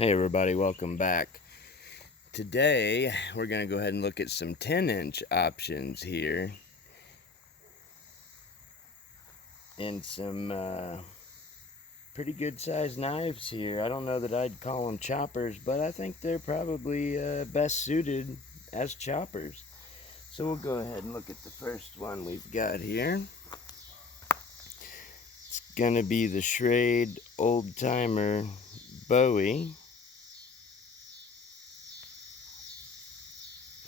Hey everybody, welcome back. Today we're going to go ahead and look at some 10-inch options here. And some pretty good sized knives here. I don't know that I'd call them choppers, but I think they're probably best suited as choppers. So we'll go ahead and look at the first one we've got here. It's going to be the Schrade Old Timer Bowie.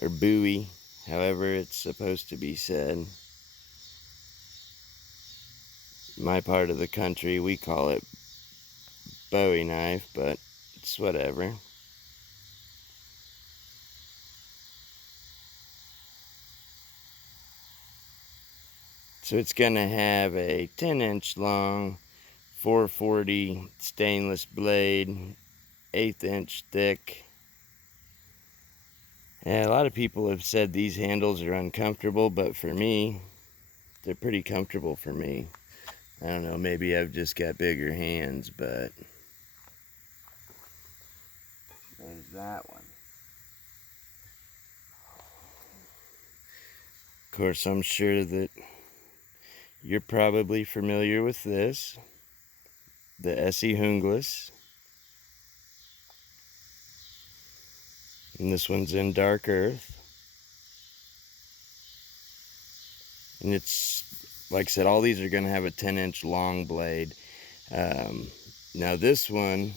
Or Bowie, however it's supposed to be said. My part of the country, we call it Bowie knife, but it's whatever. So it's going to have a 10-inch long, 440 stainless blade, 1/8 inch thick. And a lot of people have said these handles are uncomfortable, but for me, they're pretty comfortable for me. I don't know, maybe I've just got bigger hands, but there's that one. Of course, I'm sure that you're probably familiar with this, the Esee Junglas. And this one's in dark earth. And it's, like I said, all these are going to have a 10-inch long blade. Now this one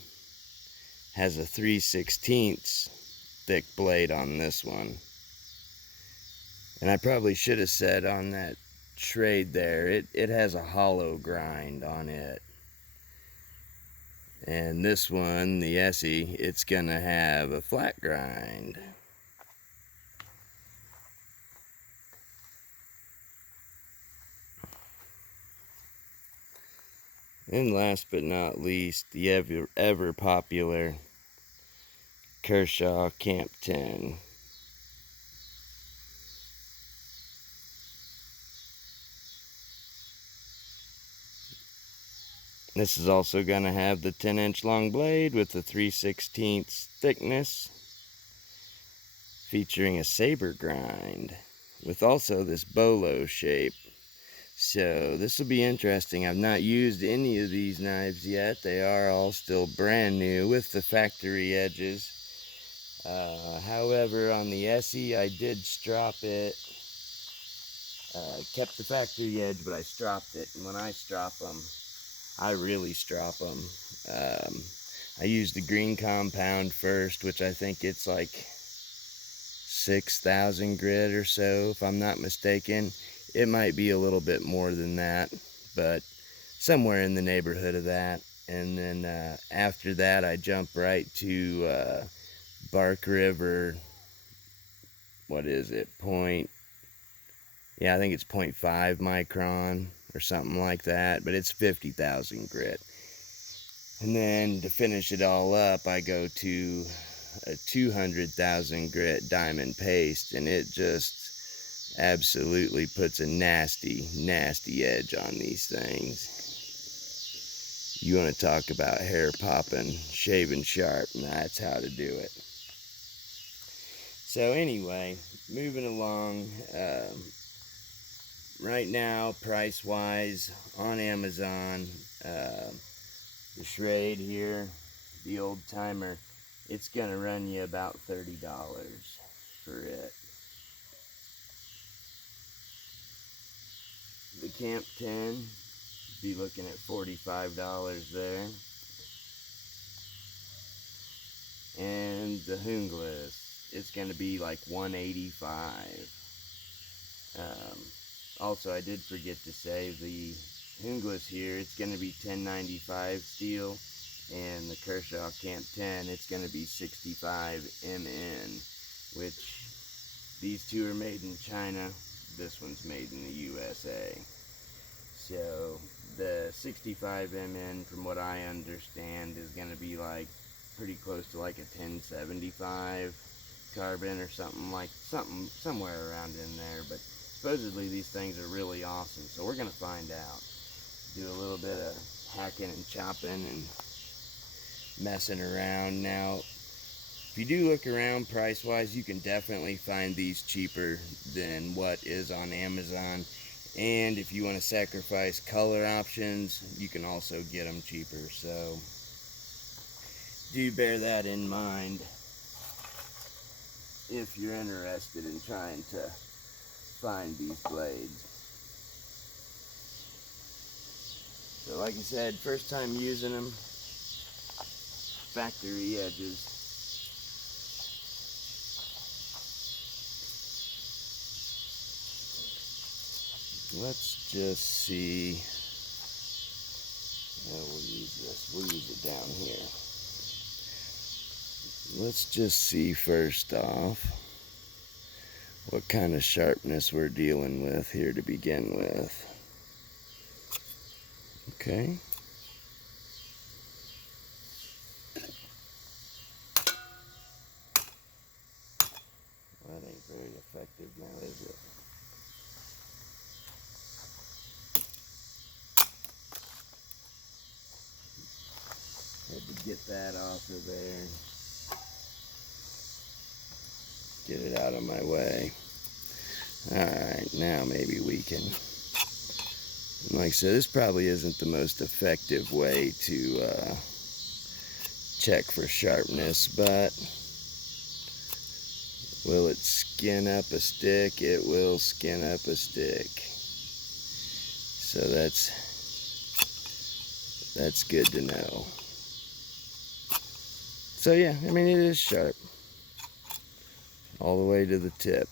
has a 3/16 thick blade on this one. And I probably should have said on that Schrade there, it has a hollow grind on it. And this one, the Esee, it's going to have a flat grind. And last but not least, the ever popular Kershaw Camp 10. This is also going to have the 10-inch long blade with the 3/16 thickness, featuring a Saber grind with also this bolo shape. So this will be interesting. I've not used any of these knives yet. They are all still brand new with the factory edges. However, on the Esee, I did strop it. Kept the factory edge, but I stropped it. And when I strop them, I really strop them. I used the green compound first, which I think it's like 6,000 grit or so, if I'm not mistaken. It might be a little bit more than that, but somewhere in the neighborhood of that. And then after that, I jump right to Bark River. What is it? I think it's 0.5 micron or something like that, but it's 50,000 grit. And then to finish it all up, I go to a 200,000 grit diamond paste, and it just absolutely puts a nasty, nasty edge on these things. You want to talk about hair popping, shaving sharp, and that's how to do it. So anyway, moving along, right now, price-wise, on Amazon, the Schrade here, the Old Timer, it's going to run you about $30 for it. The Camp 10, be looking at $45 there. And the Junglas, it's going to be like $185. Also, I did forget to say, the Junglas here, it's going to be $10.95 steel, and the Kershaw Camp 10, it's going to be 65 MN, which these two are made in China. This one's made in the USA. So the 65 MN, from what I understand, is going to be like pretty close to like a 1075 carbon or somewhere around in there. But supposedly these things are really awesome, so we're going to find out. Do a little bit of hacking and chopping and messing around. Now, if you do look around price-wise, you can definitely find these cheaper than what is on Amazon. And if you want to sacrifice color options, you can also get them cheaper. So do bear that in mind if you're interested in trying to find these blades. So like I said, first time using them, factory edges. Let's just see. We'll use this. We'll use it down here. Let's just see first off what kind of sharpness we're dealing with here to begin with. Okay. Well, that ain't very effective now, is it? Had to get that off of there. Get it out of my way. Alright, now maybe we can... Like I said, this probably isn't the most effective way to check for sharpness, but will it skin up a stick? It will skin up a stick. So that's good to know. So yeah, I mean, it is sharp. All the way to the tip.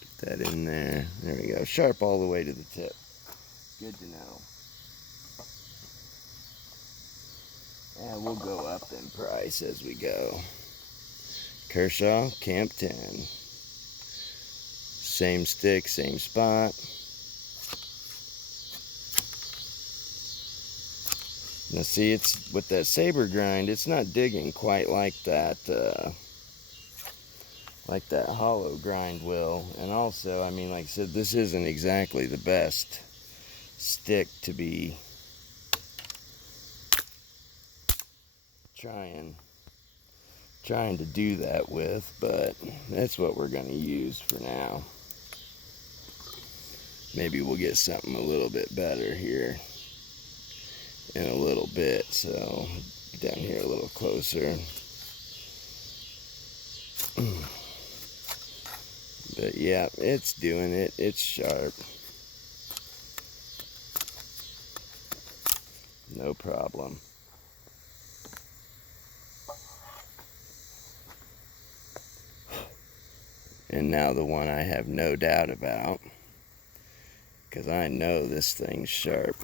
Get that in there. There we go. Sharp all the way to the tip. Good to know. And we'll go up in price as we go. Kershaw Camp 10. Same stick, same spot. Now see, it's with that Saber grind, it's not digging quite like that hollow grind will. And also, I mean, like I said, this isn't exactly the best stick to be trying to do that with, but that's what we're going to use for now. Maybe we'll get something a little bit better here in a little bit. So down here a little closer. But yeah, it's doing it. It's sharp. No problem. And now the one I have no doubt about, because I know this thing's sharp.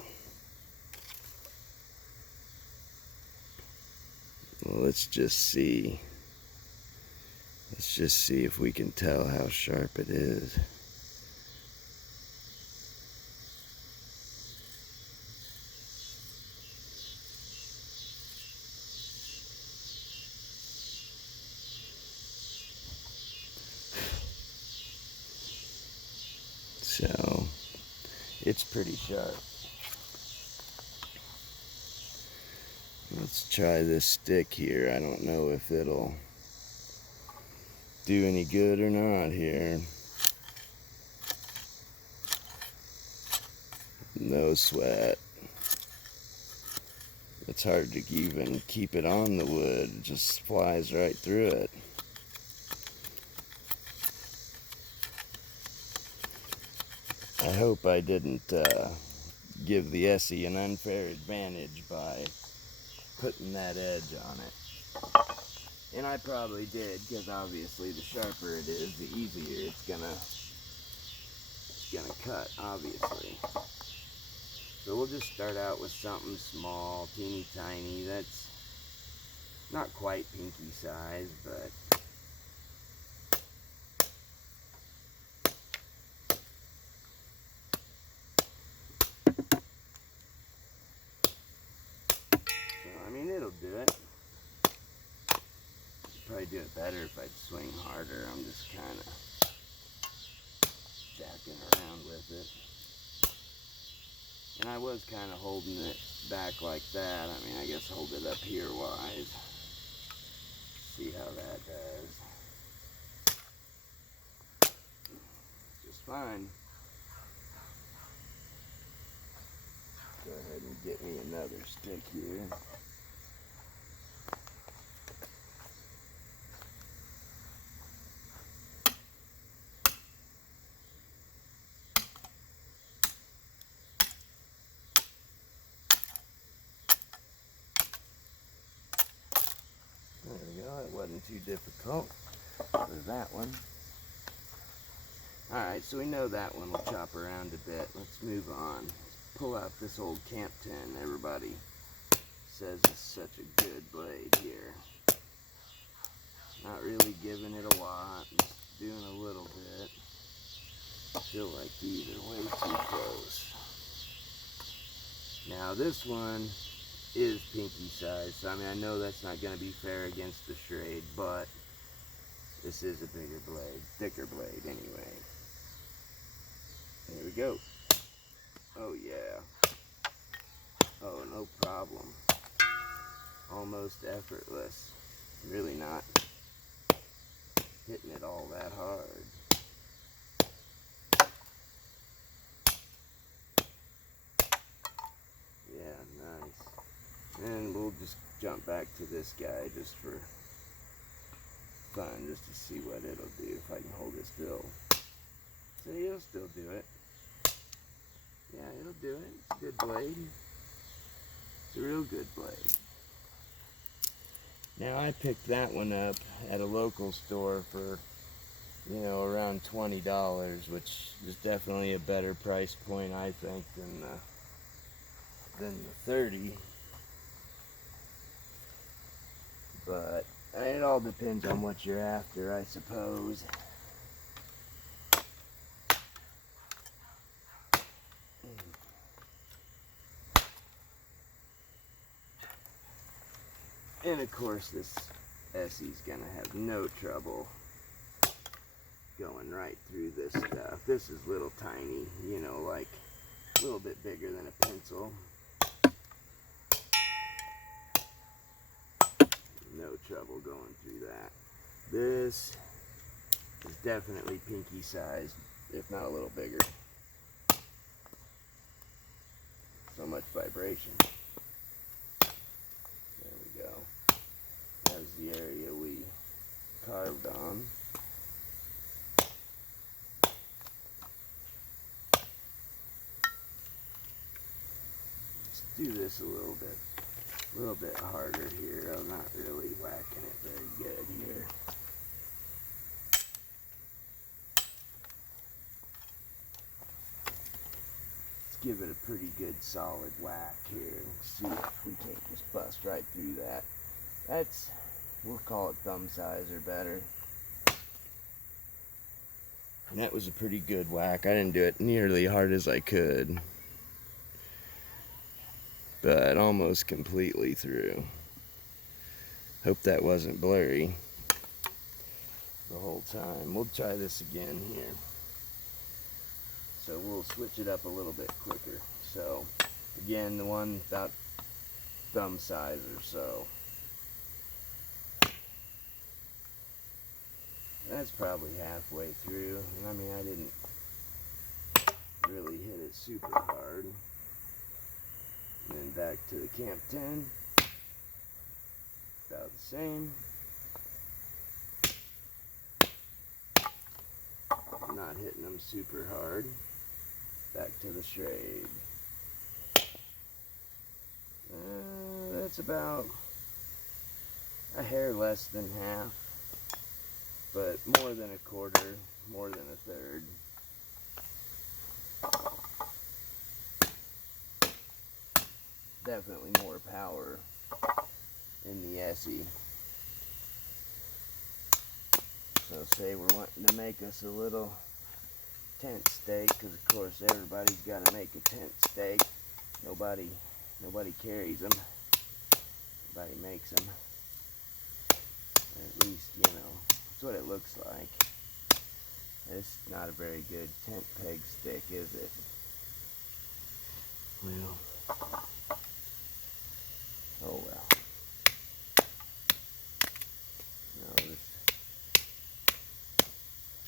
Well, let's just see. Let's just see if we can tell how sharp it is. So, it's pretty sharp. Let's try this stick here. I don't know if it'll do any good or not here. No sweat. It's hard to even keep it on the wood. It just flies right through it. I hope I didn't give the Esee an unfair advantage by putting that edge on it. And I probably did, because obviously the sharper it is, the easier it's gonna cut, obviously. So we'll just start out with something small, teeny tiny. That's not quite pinky size, but I mean, it'll do it. Probably do it better if I'd swing harder. I'm just kind of jacking around with it. And I was kind of holding it back like that. I mean, I guess hold it up here wise. See how that does. Just fine. Go ahead and get me another stick here. There we go, it wasn't too difficult for that one. Alright, so we know that one will chop around a bit. Let's move on. Let's pull out this old camp 10. Everybody says it's such a good blade here. Not really giving it a lot, just doing a little bit. I feel like these are way too close. Now this one is pinky size, so I mean I know that's not going to be fair against the Schrade, but this is a bigger blade, thicker blade anyway. Here we go. Oh yeah. Oh, no problem. Almost effortless. Really not hitting it all that hard. Yeah, nice. And we'll just jump back to this guy just for fun, just to see what it'll do if I can hold it still. So it'll still do it. Yeah, it'll do it. It's a good blade. It's a real good blade. Now I picked that one up at a local store for, you know, around $20, which is definitely a better price point, I think, than the 30. But it all depends on what you're after, I suppose. And of course this Esee's gonna have no trouble going right through this stuff. This is little tiny, you know, like a little bit bigger than a pencil. No trouble going through that. This is definitely pinky sized, if not a little bigger. So much vibration. There we go. That's the area we carved on. Let's do this a little bit harder here. I'm not really whacking it very good here. Let's give it a pretty good solid whack here. See if we can't just bust right through that. That's, we'll call it thumb size or better. And that was a pretty good whack. I didn't do it nearly hard as I could, but almost completely through. Hope that wasn't blurry the whole time. We'll try this again here. So we'll switch it up a little bit quicker. So again, the one about thumb size or so. That's probably halfway through. I mean, I didn't really hit it super hard. And then back to the Camp 10. About the same. Not hitting them super hard. Back to the Schrade. That's about a hair less than half, but more than a quarter, more than a third. Definitely more power in the Esee. So say we're wanting to make us a little tent stake, because of course everybody's got to make a tent stake. Nobody carries them. Nobody makes them. At least, you know, that's what it looks like. It's not a very good tent peg stick, is it? Well, oh well. No, this,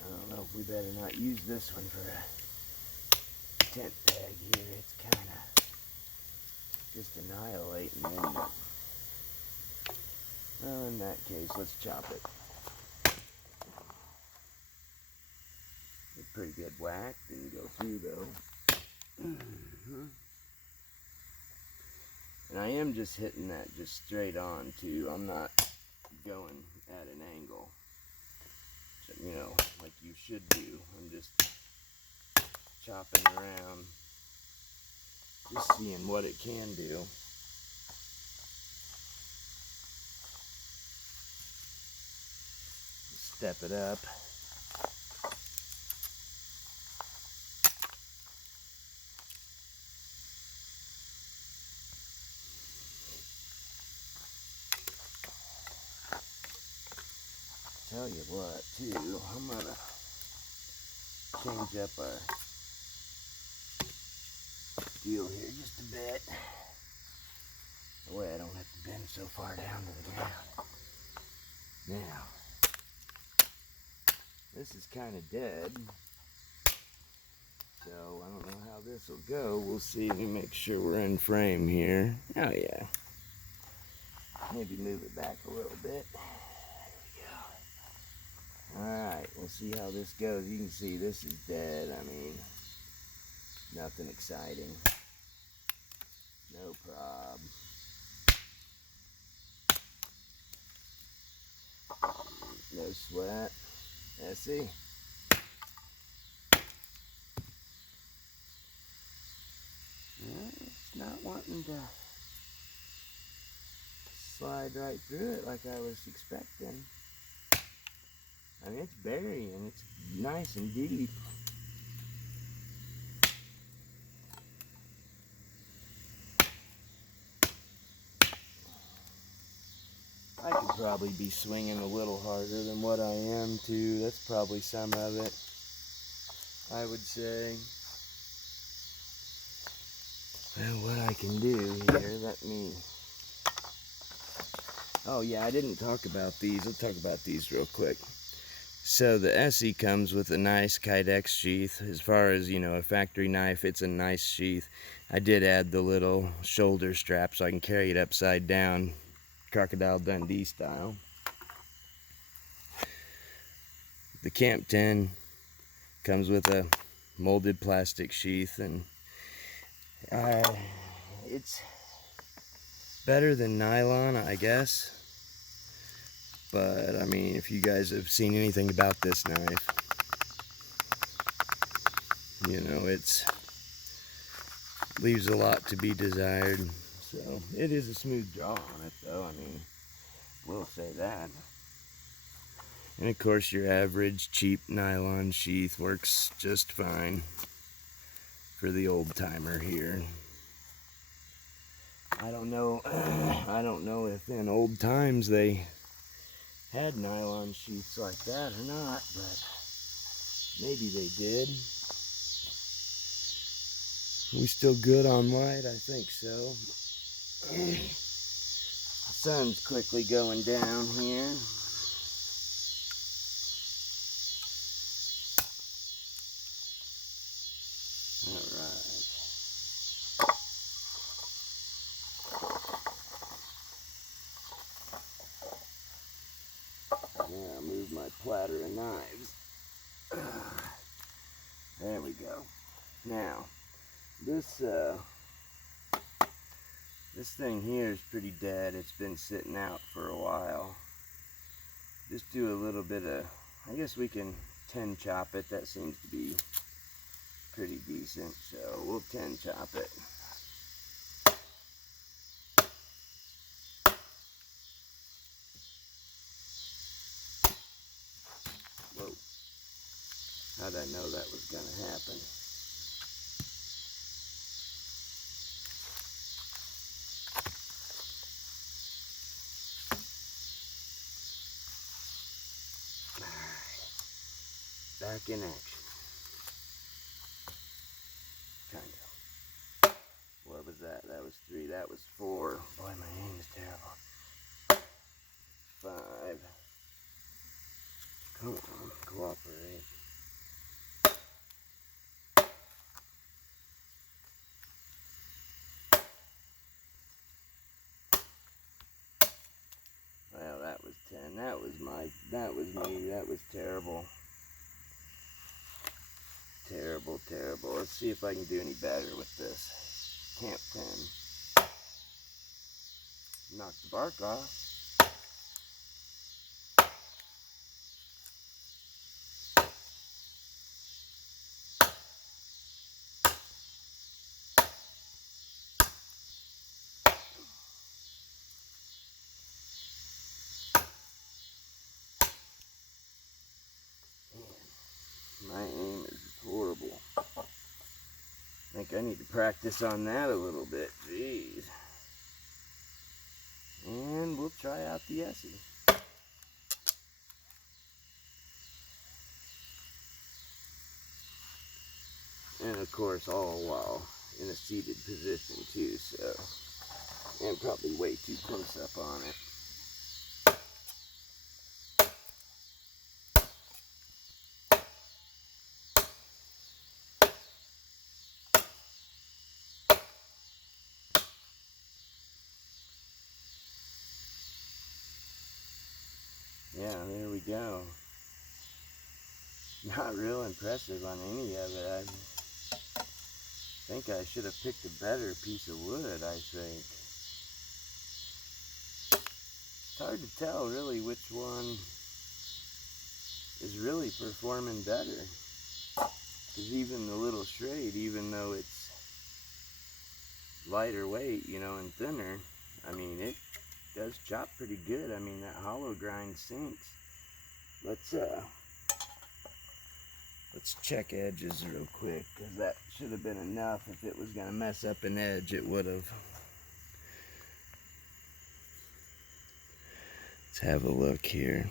I don't know if we better not use this one for a tent peg here. It's kind of just annihilating, isn't it? Well, in that case, let's chop it. A pretty good whack. Didn't go through though. And I am just hitting that just straight on too. I'm not going at an angle, so, you know, like you should do. I'm just chopping around, just seeing what it can do. Step it up. Tell you what, too, I'm gonna change up our deal here just a bit. That way I don't have to bend so far down to the ground. Now, this is kind of dead, so I don't know how this will go. We'll see. Let me make sure we're in frame here. Oh yeah. Maybe move it back a little bit. Alright, we'll see how this goes. You can see this is dead. I mean, nothing exciting. No prob. No sweat. Esee. It's not wanting to slide right through it like I was expecting. I mean, it's burying. It's nice and deep. I could probably be swinging a little harder than what I am too. That's probably some of it, I would say. Well, what I can do here, let me... Oh yeah, I didn't talk about these. Let's talk about these real quick. So the Esee comes with a nice Kydex sheath. As far as, you know, a factory knife, it's a nice sheath. I did add the little shoulder strap so I can carry it upside down, Crocodile Dundee style. The Camp 10 comes with a molded plastic sheath, and it's better than nylon, I guess. But I mean, if you guys have seen anything about this knife, you know, it's leaves a lot to be desired. So it is a smooth draw on it though, I mean, we'll say that. And of course your average cheap nylon sheath works just fine for the old timer here. I don't know I don't know if in old times they had nylon sheaths like that or not, but maybe they did. We still good on light? I think so. The sun's quickly going down here. Alright. Now I'll move my platter of knives. There we go. Now, this thing here is pretty dead. It's been sitting out for a while. Just do a little bit of, I guess we can 10 chop it. That seems to be pretty decent. So we'll 10 chop it. Whoa. How'd I know that was gonna happen? Back in action. Kind of. 3. That was 4. Boy, my aim is terrible. 5. Come on, cooperate. Well, that was 10. That was me. That was terrible. Terrible, terrible. Let's see if I can do any better with this. Camp 10. Knock the bark off. My aim is horrible. I think I need to practice on that a little bit. Jeez. And we'll try out the Esee. And of course, all while in a seated position too, so. And probably way too close up on it. Yeah, there we go. Not real impressive on any of it. I think I should have picked a better piece of wood, I think. It's hard to tell really which one is really performing better. Because even the little Schrade, even though it's lighter weight, you know, and thinner, I mean, it does chop pretty good. I mean, that hollow grind sinks. Let's check edges real quick, because that should have been enough. If it was going to mess up an edge, it would have. Let's have a look here.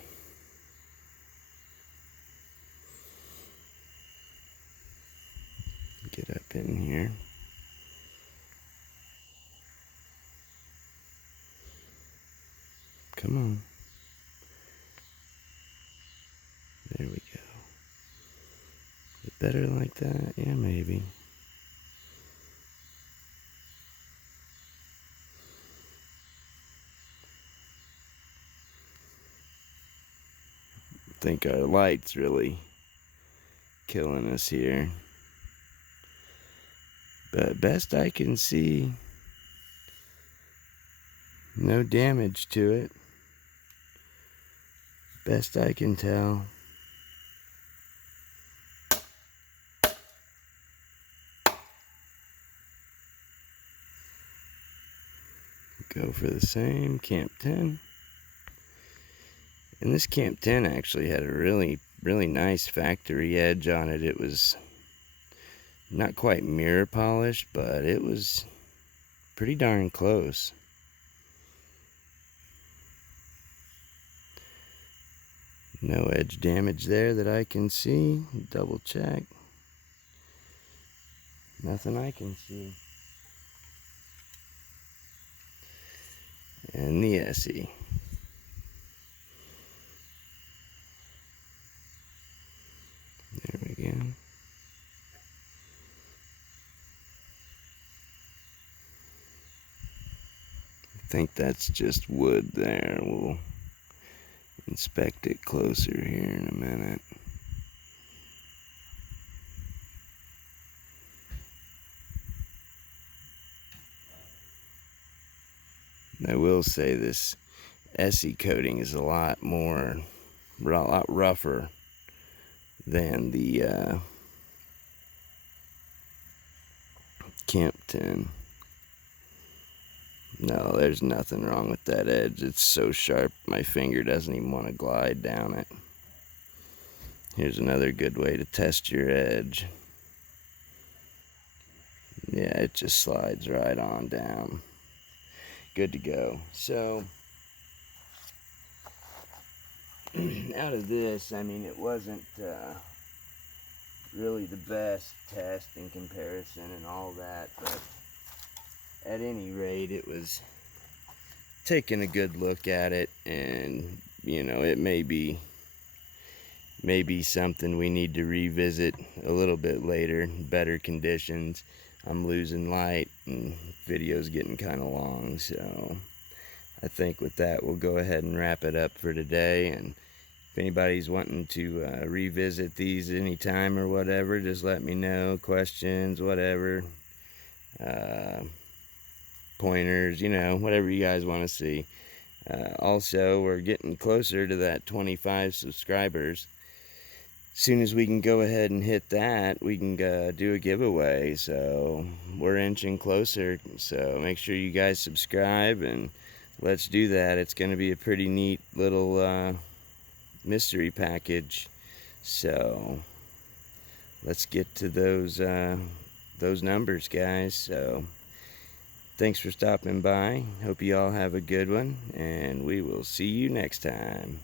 Get up in here. Come on. There we go. Is it better like that? Yeah, maybe. I think our light's really killing us here. But best I can see, no damage to it. Best I can tell. Go for the same Camp 10. And this Camp 10 actually had a really nice factory edge on it. It was not quite mirror polished, but it was pretty darn close. No edge damage there that I can see. Double check. Nothing I can see. And the Esee. There we go. I think that's just wood there. We'll inspect it closer here in a minute. I will say this Esee coating is a lot rougher than the Camp 10. No, there's nothing wrong with that edge. It's so sharp, my finger doesn't even want to glide down it. Here's another good way to test your edge. Yeah, it just slides right on down. Good to go. So, out of this, I mean, it wasn't really the best test in comparison and all that, but at any rate, it was taking a good look at it, and you know, it may be something we need to revisit a little bit later, better conditions. I'm losing light and video's getting kind of long, so I think with that we'll go ahead and wrap it up for today. And if anybody's wanting to revisit these anytime or whatever, just let me know. Questions, whatever, pointers, you know, whatever you guys want to see. Also, we're getting closer to that 25 subscribers. As soon as we can go ahead and hit that, we can do a giveaway. So we're inching closer. So make sure you guys subscribe, and let's do that. It's going to be a pretty neat little mystery package. So let's get to those numbers, guys. So thanks for stopping by. Hope you all have a good one, and we will see you next time.